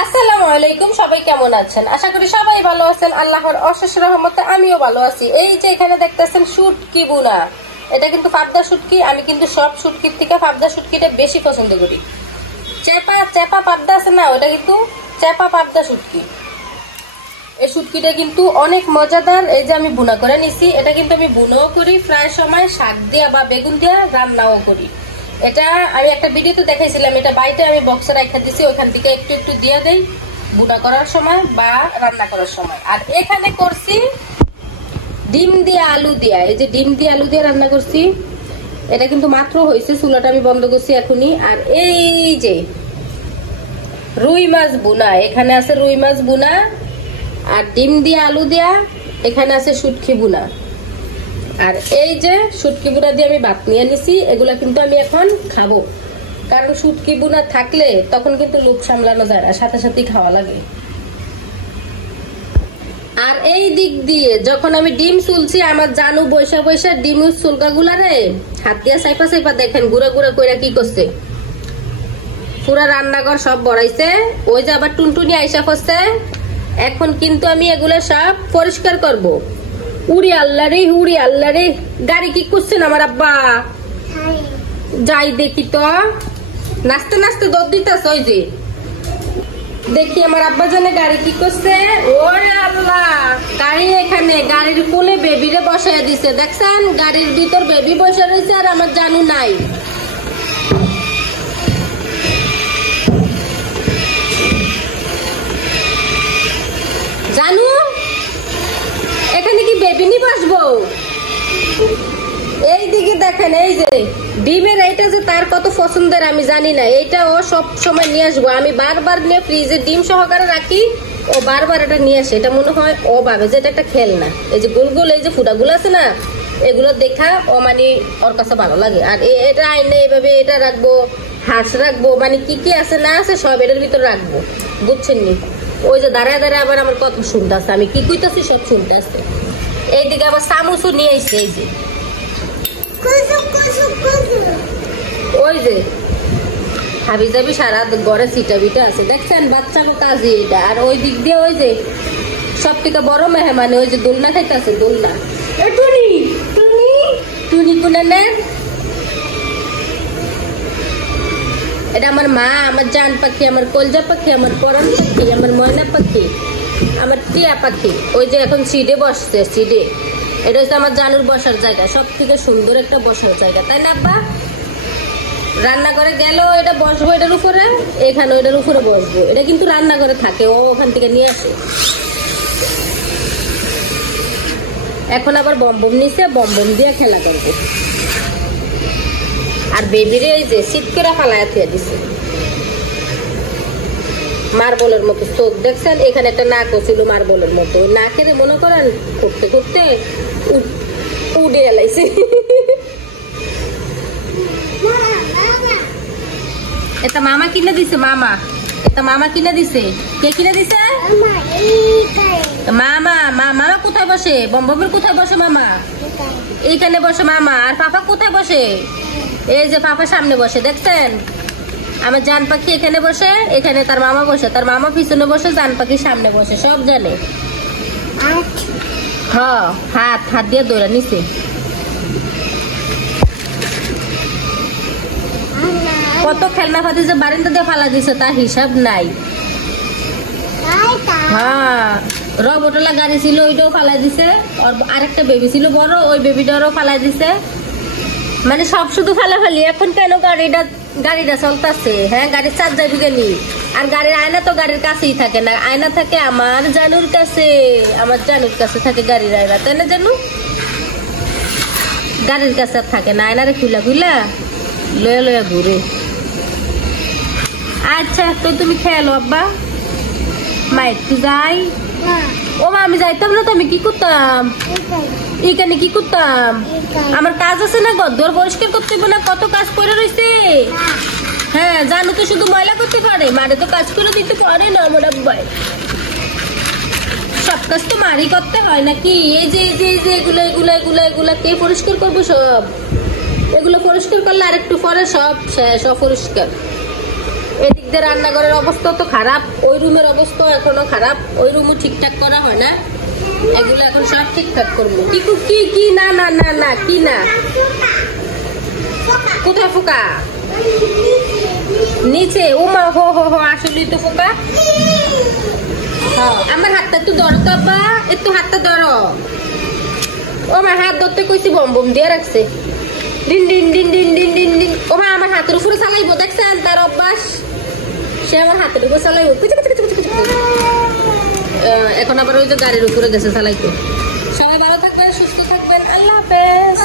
আসসালামু আলাইকুম, সবাই কেমন আছেন? আশা করি সবাই ভালো আছেন। আল্লাহর অশেষ রহমতে আমিও ভালো আছি। এই যে এখানে দেখতেছেন শুটকি বুনা, এটা কিন্তু পাবদা শুটকি। আমি কিন্তু সব শুটকির থেকে পাবদা শুটকিটা বেশি পছন্দ করি। চেপা চেপা পাবদা আছে না, ওটা কিন্তু চেপা পাবদা শুটকি। এই শুটকিটা কিন্তু অনেক মজাদার। এই যে আমি বুনা করে নিছি, এটা কিন্তু আমি বুনাও করি, প্রায় সময় শাক দিয়া বা বেগুন দিয়া রান্নাও করি। এটা আমি একটা ভিডিওতে দেখাইছিলাম, এটা বাইরে আমি বক্সে রাখা দিছি, ওইখান থেকে একটু একটু দিয়ে দেই বুনা করার সময় বা রান্না করার সময়। আর এখানে করছি ডিম দিয়ে আলু দিয়া, এই যে ডিম দিয়ে আলু দিয়ে রান্না করছি। এটা কিন্তু মাত্র হয়েছে, চুলাটা আমি বন্ধ করছি এখনই। আর এই যে রুই মাছ বুনা, এখানে আছে রুই মাছ বুনা, আর ডিম দিয়ে আলু দিয়া এখানে আছে শুটকি বুনা। আর এই যে শুটকি বুনা দিয়ে আমি ভাত নিয়ে নিছি, এগুলা কিন্তু আমি এখন খাবো। কারণ শুটকি বুনা থাকলে তখন কিন্তু লোভ সামলানো যায় না, সাথে সাথে খাওয়া লাগে। আর এই দিক দিয়ে যখন আমি ডিম চুলছি, আমার জানু বৈশা বৈশা ডিম চুলকা গুলারে হাত দিয়ে সাইপা সাইপা দেখেন গুড়া গুড়া কইরা কি করছে। পুরা রান্নাঘর সব বড়াইছে। ওই যে আবার টুনটুনি আইসা ফসছে। এখন কিন্তু আমি এগুলো সব পরিষ্কার করব। উড়ি আল্লাহ রে, উড়ি আল্লাহ রে, গাড়ি কি করছেন আমার আব্বা? যাই দেখি তো, নাচতে নাচতে দৌড় দিতেছে। ওই যে দেখি আমার আব্বা জানে গাড়ি কি করছে। ওরে আল্লাহ, গাড়ি এখানে গাড়ির কোলে বেবিরে বসাইয়া দিছে। দেখছেন গাড়ির ভিতর বেবি বসে রয়েছে, আর আমার জানু নাই। জানু এখানে কি বেবি নি বসবো? এই দিকে দেখেন, এই যে ডিমের এইটা যে তার কত পছন্দের আমি জানি না। এইটা ও সব সময় নিয়ে আসবো, আমি বারবার নিয়ে ফ্রিজে ডিম সহকারে রাখি, ও বারবার এটা নিয়ে আসে। এটা মনে হয় ও ভাবে যে এটা একটা খেলনা। এই যে গোল গোল এই যে ফুটাগুলো আছে না, এগুলো দেখা ও মানে ওর কাছে ভালো লাগে। আর এটা আইনে এইভাবে এটা রাখবো, হাঁস রাখবো, মানে কি কি আছে না আছে সব এটার ভিতরে রাখবো, বুঝছেন নি? ওই যে দাঁড়ায় দাঁড়ায় আবার আমার কথা শুনতে আসছে, আমি কি কইতাছি সব শুনতে আসছে। এইদিকে আবার চামচও নিয়ে আসছে। এই যে ওই যে হাবি যাবি সারা ঘরে সিটা বিটা আছে, দেখছেন বাচ্চা কাজে এটা। আর ওই দিক দিয়ে ওই যে সব থেকে বড় মেহমানে ওই যে দোলনা খাইতেছে, দোলনা। টুনি টুনি টুনি কোনে নেন, এটা আমার মা, আমার জান পাখি, আমার কলজা পাখি, আমার পরাণ পাখি, আমার ময়না পাখি, আমার টিয়া পাখি। ওই যে এখন সিডে বসছে, সিডে। এটা হচ্ছে আমার জানুর বসার জায়গা, সব থেকে সুন্দর একটা বসার জায়গা, তাই না আব্বা? রান্নাঘরে গেল এটা বসবো এটার উপরে, এখানে এটার উপরে বসবো। এটা কিন্তু রান্নাঘরে থাকে, ও ওখান থেকে নিয়ে আসে। এখন আবার বমবম নিছে, বমবম দিয়ে খেলা করবে। আর বেবিরে এই যে শীত করে ফালায় থুয়ে দিছে, মার্বলের মতো চোখ দেখছেন। এখানে একটা নাকও ছিল মার্বলের মতো, ওই নাকের মনে করেন করতে করতে উড়ে এলাইছে। এটা মামা কিনে দিছে, মামা, এটা মামা কিনে দিছে। কে কিনে দিছে? মামা। মামা কোথায় বসে? বমবমের কোথায় বসে মামা? এইখানে বসে মামা। আর পাপা কোথায় বসে? এই যে পাপা সামনে বসে, দেখছেন? আমার জান পাখি এখানে বসে, এখানে তার মামা বসে, তার মামা পিছনে বসে, জান পাখি সামনে বসে, সব জানে। হ্যাঁ, হাত হাত দিয়ে দৌড়া নিছে। কত খেলনা ফাতি যে বারিন্দা দিয়ে ফালা দিছে তার হিসাব নাই। হ্যাঁ, রবটলা গাড়ি ছিল, ওইটাও ফালাই দিছে। আরেকটা বেবি ছিল বড়, ওই বেবিটারও ফালাই দিছে। মানে সব শুধু ফালাফালি। এখন কেন গাড়িটা চলতেছে? হ্যাঁ, গাড়ির চার্জ যাইবি কেনি? আর গাড়ির আয়না তো গাড়ির কাছেই থাকে না, আয়না থাকে আমার জানুর কাছে, আমার জানুর কাছে থাকে গাড়ির আয়না, তাই না জানু? গাড়ির কাছে থাকে না, আয়নারে খুলা খুলা লয়া লয়া ঘুরে। আচ্ছা, তো তুমি খেলো আব্বা, মায়ের তুই যাই। ও মা, আমি যাইতাম না তো, আমি কি করতাম এখানে? কি করতাম? আমার কাজ আছে না, ঘর পরিষ্কার করতে হবে না? কত কাজ করে রয়েছে। হ্যাঁ, জানো তো শুধু ময়লা করতে পারে, মারে তো কাজ করে দিতে পারে না আমার আব্বাই। সব কাজ তো মারি করতে হয় নাকি? এই যে এগুলো এগুলো এগুলো এগুলা কে পরিষ্কার করবো? সব এগুলো পরিষ্কার করলে আর একটু পরে সব শেষ, অপরিষ্কার। এদিক যে রান্নাঘরের অবস্থা তো খারাপ, ওই রুমের অবস্থা এখনো খারাপ, ওই রুমও ঠিকঠাক করা হয় না। এগুলো এখন সব ঠিকঠাক করবো। কি কি কি না না না না কি না, কোথায় ফোকা? নিচে। ওমা হো হো হো, আসলেই তো ফোকা। আমার হাতটা একটু ধরো তো আব্বা, একটু হাতটা ধরো। ও আমার হাত ধরতে কইছি, বম বম দিয়ে রাখছে। ডিন ডিন ডিন ডিন ডিন ডিন ডিন। ও মা আমার হাতের উপরে চালাইবো, দেখছেন তার অভ্যাস, সে আমার হাতের উপরে চালাইবো। এখন আবার ওই যে গাড়ির উপরে গেছে চালাইতে। সবাই ভালো থাকবেন, সুস্থ থাকবেন, আল্লাহ হাফেজ।